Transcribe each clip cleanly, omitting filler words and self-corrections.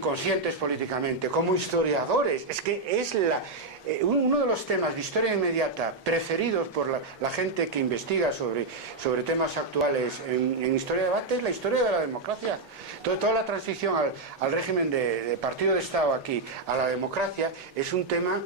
inconscientes políticamente, como historiadores. Es que es uno de los temas de historia inmediata preferidos por la gente que investiga sobre temas actuales en historia de debate es la historia de la democracia. Toda la transición al régimen de partido de Estado aquí, a la democracia, es un tema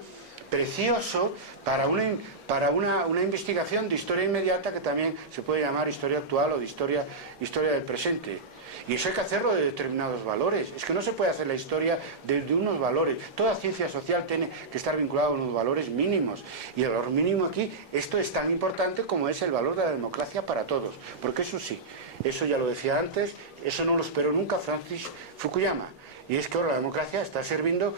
precioso para una investigación de historia inmediata que también se puede llamar historia actual o de historia del presente. Y eso hay que hacerlo de determinados valores. Es que no se puede hacer la historia de unos valores. Toda ciencia social tiene que estar vinculada a unos valores mínimos. Y el valor mínimo aquí, esto es tan importante como es el valor de la democracia para todos. Porque eso sí, eso ya lo decía antes, eso no lo esperó nunca Francis Fukuyama. Y es que ahora la democracia está sirviendo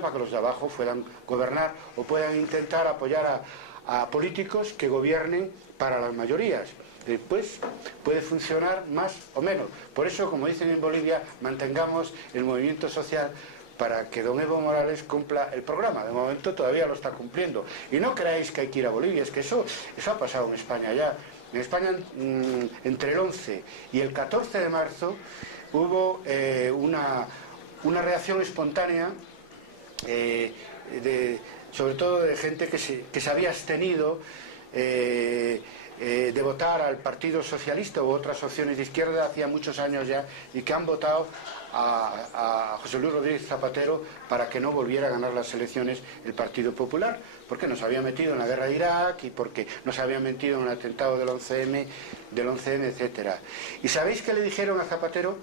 para que los de abajo puedan gobernar o puedan intentar apoyar a políticos que gobiernen para las mayorías. Después puede funcionar más o menos. Por eso, como dicen en Bolivia, mantengamos el movimiento social para que don Evo Morales cumpla el programa. De momento todavía lo está cumpliendo. Y no creáis que hay que ir a Bolivia, es que eso ha pasado en España ya. En España, entre el 11 y el 14 de marzo, hubo una reacción espontánea, sobre todo de gente que se había abstenido de votar al Partido Socialista u otras opciones de izquierda hacía muchos años ya, y que han votado a José Luis Rodríguez Zapatero para que no volviera a ganar las elecciones el Partido Popular, porque nos había metido en la guerra de Irak y porque nos había metido en el atentado del 11M, etcétera. ¿Y sabéis qué le dijeron a Zapatero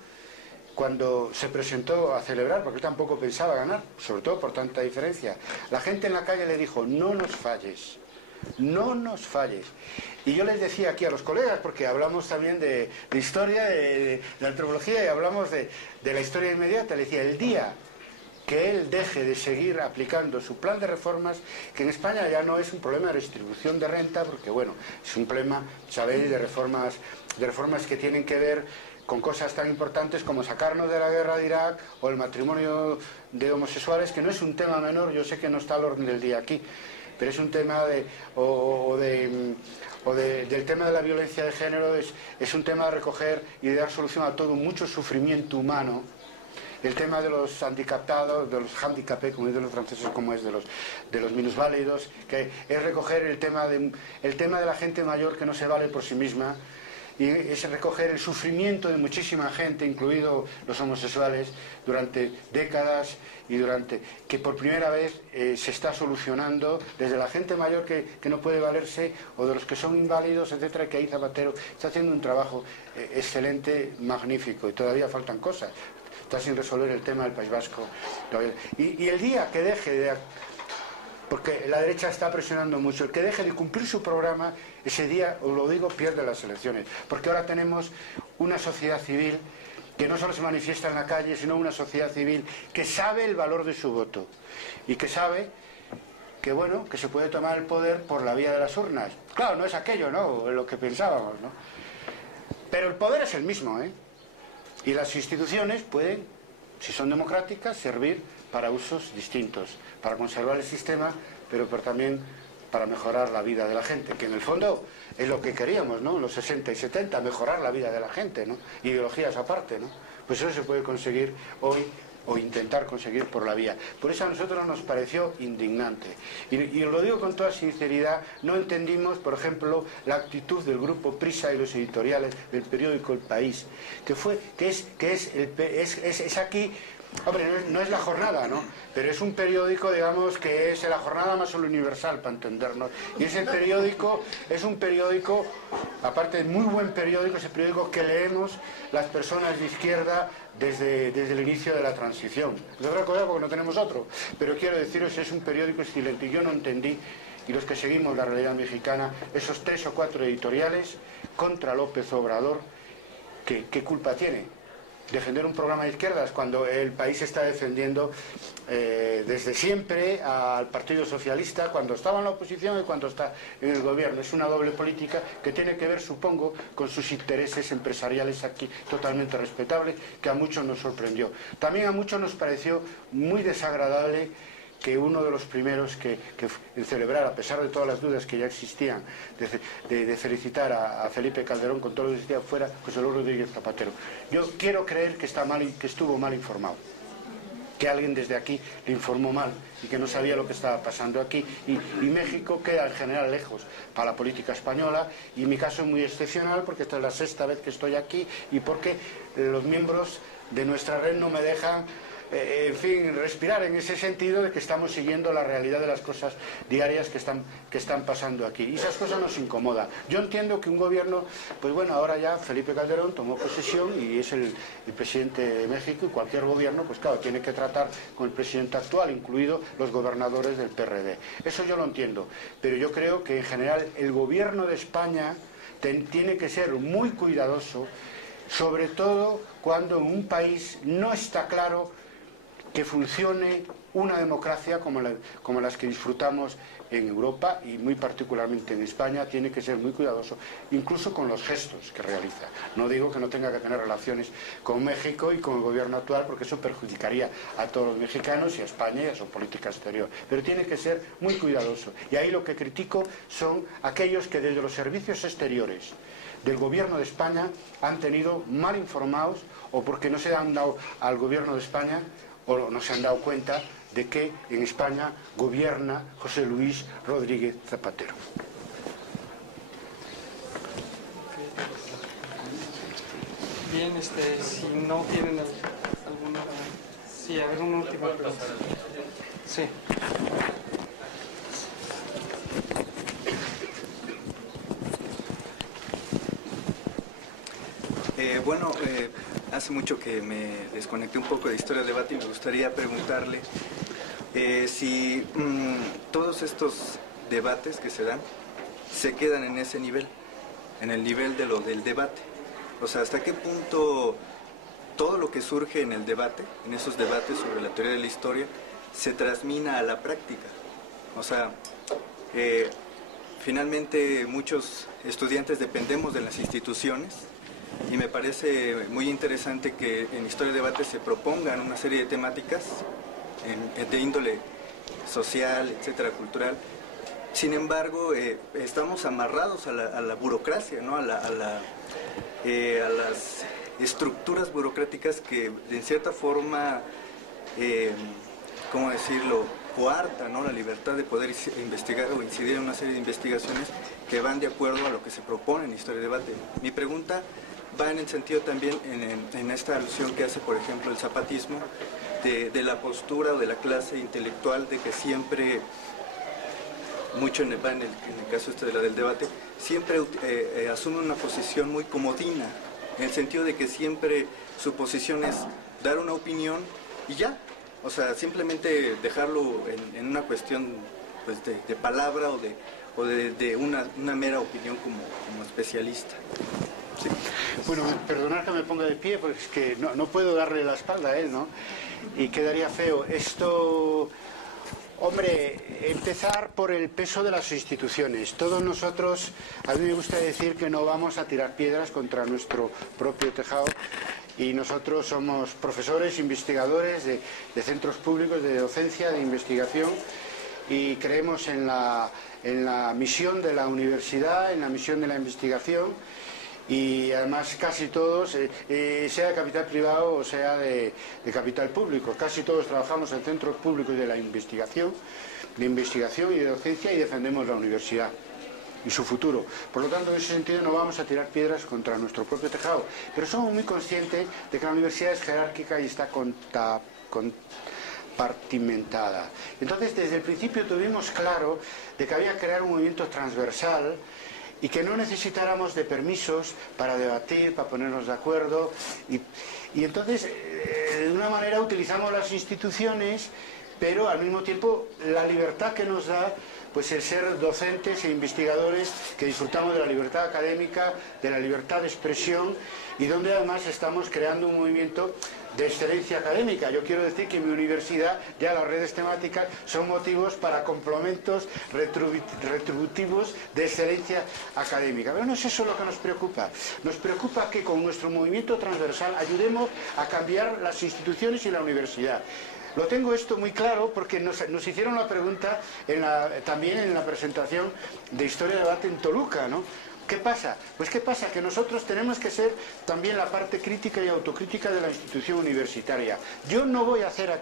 cuando se presentó a celebrar? Porque él tampoco pensaba ganar, sobre todo por tanta diferencia. La gente en la calle le dijo: no nos falles, no nos falles. Y yo les decía aquí a los colegas, porque hablamos también de historia, de antropología, y hablamos de la historia inmediata, le decía: el día que él deje de seguir aplicando su plan de reformas, que en España ya no es un problema de distribución de renta, porque bueno, es un problema, sabéis, de reformas que tienen que ver con cosas tan importantes como sacarnos de la guerra de Irak o el matrimonio de homosexuales, que no es un tema menor. Yo sé que no está al orden del día aquí, pero es un tema del tema de la violencia de género, es un tema de recoger y de dar solución a todo mucho sufrimiento humano. El tema de los handicapados, de los handicapés, como dicen los franceses, como es de los minusválidos, que es recoger el tema de la gente mayor que no se vale por sí misma, y es recoger el sufrimiento de muchísima gente, incluidos los homosexuales, durante décadas, y que por primera vez se está solucionando desde la gente mayor que no puede valerse, o de los que son inválidos, etcétera, que ahí Zapatero está haciendo un trabajo excelente, magnífico, y todavía faltan cosas. Está sin resolver el tema del País Vasco. Y el día que deje de... porque la derecha está presionando mucho, el que deje de cumplir su programa, ese día, os lo digo, pierde las elecciones. Porque ahora tenemos una sociedad civil que no solo se manifiesta en la calle, sino una sociedad civil que sabe el valor de su voto y que sabe que, bueno, que se puede tomar el poder por la vía de las urnas. Claro, no es aquello, ¿no?, lo que pensábamos, ¿no? Pero el poder es el mismo, ¿eh? Y las instituciones pueden, si son democráticas, servir para usos distintos, para conservar el sistema, pero también para mejorar la vida de la gente, que en el fondo es lo que queríamos, ¿no?, en los 60 y 70, mejorar la vida de la gente, ¿no?, ideologías aparte, ¿no? Pues eso se puede conseguir hoy, o intentar conseguir por la vía. Por eso a nosotros nos pareció indignante. Y os lo digo con toda sinceridad, no entendimos, por ejemplo, la actitud del grupo Prisa y los editoriales del periódico El País, que es aquí. Hombre, no es La Jornada, ¿no?, pero es un periódico, digamos, que es La Jornada más el Universal, para entendernos. Y ese periódico es un periódico, aparte de muy buen periódico, ese periódico que leemos las personas de izquierda desde el inicio de la transición. Es otra cosa porque no tenemos otro, pero quiero deciros, es un periódico excelente. Y yo no entendí, y los que seguimos la realidad mexicana, esos 3 o 4 editoriales contra López Obrador, ¿qué culpa tiene? Defender un programa de izquierdas cuando el país está defendiendo desde siempre al Partido Socialista, cuando estaba en la oposición y cuando está en el gobierno. Es una doble política que tiene que ver, supongo, con sus intereses empresariales aquí, totalmente respetable, que a muchos nos sorprendió. También a muchos nos pareció muy desagradable que uno de los primeros que en celebrar, a pesar de todas las dudas que ya existían, de felicitar a Felipe Calderón con todo lo que existía, fuera José Luis Rodríguez Zapatero. Yo quiero creer que estuvo mal informado. que alguien desde aquí le informó mal y que no sabía lo que estaba pasando aquí. Y México queda en general lejos para la política española, y mi caso es muy excepcional porque esta es la sexta vez que estoy aquí y porque los miembros de nuestra red no me dejan en fin, respirar en ese sentido de que estamos siguiendo la realidad de las cosas diarias que están pasando aquí. Y esas cosas nos incomodan. Yo entiendo que un gobierno, pues bueno, ahora ya Felipe Calderón tomó posesión y es el presidente de México, y cualquier gobierno, pues claro, tiene que tratar con el presidente actual, incluidos los gobernadores del PRD. Eso yo lo entiendo, pero yo creo que en general el gobierno de España tiene que ser muy cuidadoso, sobre todo cuando en un país no está claro que funcione una democracia como las que disfrutamos en Europa, y muy particularmente en España. Tiene que ser muy cuidadoso, incluso con los gestos que realiza. No digo que no tenga que tener relaciones con México y con el gobierno actual, porque eso perjudicaría a todos los mexicanos y a España y a su política exterior, pero tiene que ser muy cuidadoso. Y ahí lo que critico son aquellos que desde los servicios exteriores del gobierno de España han tenido mal informados, o porque no se han dado al gobierno de España, o no se han dado cuenta de que en España gobierna José Luis Rodríguez Zapatero. Bien, si no tienen alguna... Sí, a ver, una última pregunta. Sí. Hace mucho que me desconecté un poco de Historia del Debate y me gustaría preguntarle si todos estos debates que se dan se quedan en ese nivel, en el nivel del debate. O sea, ¿hasta qué punto todo lo que surge en el debate, en esos debates sobre la teoría de la historia, se transmina a la práctica? O sea, finalmente muchos estudiantes dependemos de las instituciones, y me parece muy interesante que en Historia de Debate se propongan una serie de temáticas de índole social, etcétera, cultural. Sin embargo, estamos amarrados a la burocracia, ¿no? a las estructuras burocráticas que, en cierta forma, ¿cómo decirlo?, coarta, ¿no?, la libertad de poder investigar o incidir en una serie de investigaciones que van de acuerdo a lo que se propone en Historia de Debate. Mi pregunta va en el sentido también, en esta alusión que hace, por ejemplo, el zapatismo, de la postura o de la clase intelectual, de que siempre, mucho en el caso del debate, siempre asume una posición muy comodina, en el sentido de que siempre su posición es dar una opinión y ya. O sea, simplemente dejarlo en una cuestión, pues, de palabra o de una mera opinión como especialista. Sí. Bueno, perdonad que me ponga de pie, porque es que no puedo darle la espalda a él, ¿no? Y quedaría feo. Esto, hombre, empezar por el peso de las instituciones. Todos nosotros, a mí me gusta decir que no vamos a tirar piedras contra nuestro propio tejado, y nosotros somos profesores, investigadores de centros públicos de docencia, de investigación, y creemos en la misión de la universidad, en la misión de la investigación. Y además casi todos, sea de capital privado o sea de capital público, casi todos trabajamos en centros públicos de la investigación y de docencia, y defendemos la universidad y su futuro. Por lo tanto, en ese sentido no vamos a tirar piedras contra nuestro propio tejado, pero somos muy conscientes de que la universidad es jerárquica y está compartimentada. Entonces, desde el principio tuvimos claro de que había que crear un movimiento transversal y que no necesitáramos de permisos para debatir, para ponernos de acuerdo, y entonces de una manera utilizamos las instituciones, pero al mismo tiempo la libertad que nos da, pues, el ser docentes e investigadores, que disfrutamos de la libertad académica, de la libertad de expresión, y donde además estamos creando un movimiento de excelencia académica. Yo quiero decir que en mi universidad ya las redes temáticas son motivos para complementos retributivos de excelencia académica. Pero no es eso lo que nos preocupa. Nos preocupa que con nuestro movimiento transversal ayudemos a cambiar las instituciones y la universidad. Lo tengo esto muy claro porque nos hicieron la pregunta también en la presentación de Historia de Debate en Toluca, ¿no? ¿Qué pasa? Pues ¿qué pasa? Que nosotros tenemos que ser también la parte crítica y autocrítica de la institución universitaria. Yo no voy a hacer aquí